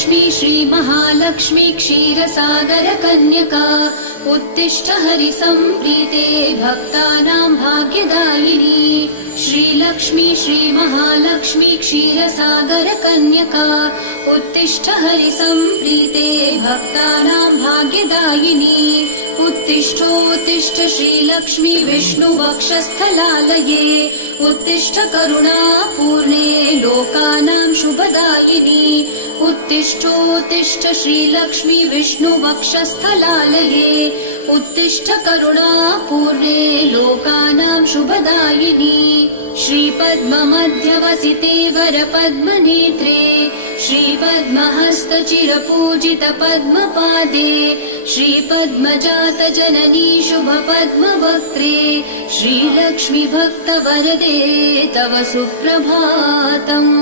श्रीलक्ष्मी श्रीमहालक्ष्मी क्षीरसागर कन्यका उत्तिष्ठ हरिसम्प्रीते भक्तानां भाग्यदायिनी। श्रीलक्ष्मी श्रीमहालक्ष्मी क्षीरसागर कन्यका उत्तिष्ठ हरिसम्प्रीते भक्तानां भाग्यदायिनी। उत्तिष्ठोत्तिष्ठ श्रीलक्ष्मी विष्णुवक्षस्थलालये उत्तिष्ठ करुणापूर्णे लोकानां शुभदायिनी। उत्तिष्ठोत्तिष्ठ श्रीलक्ष्मी विष्णुवक्षस्थलालये उत्तिष्ठ करुणापूर्णे लोकानां शुभदायिनी। श्रीपद्ममध्यवसिते वरपद्मनेत्रे श्रीपद्महस्तचिरपूजित पद्मपादे श्रीपद्मजातजननी शुभपद्मवक्त्रे श्रीलक्ष्मी भक्तवरदे तव सुप्रभातम्।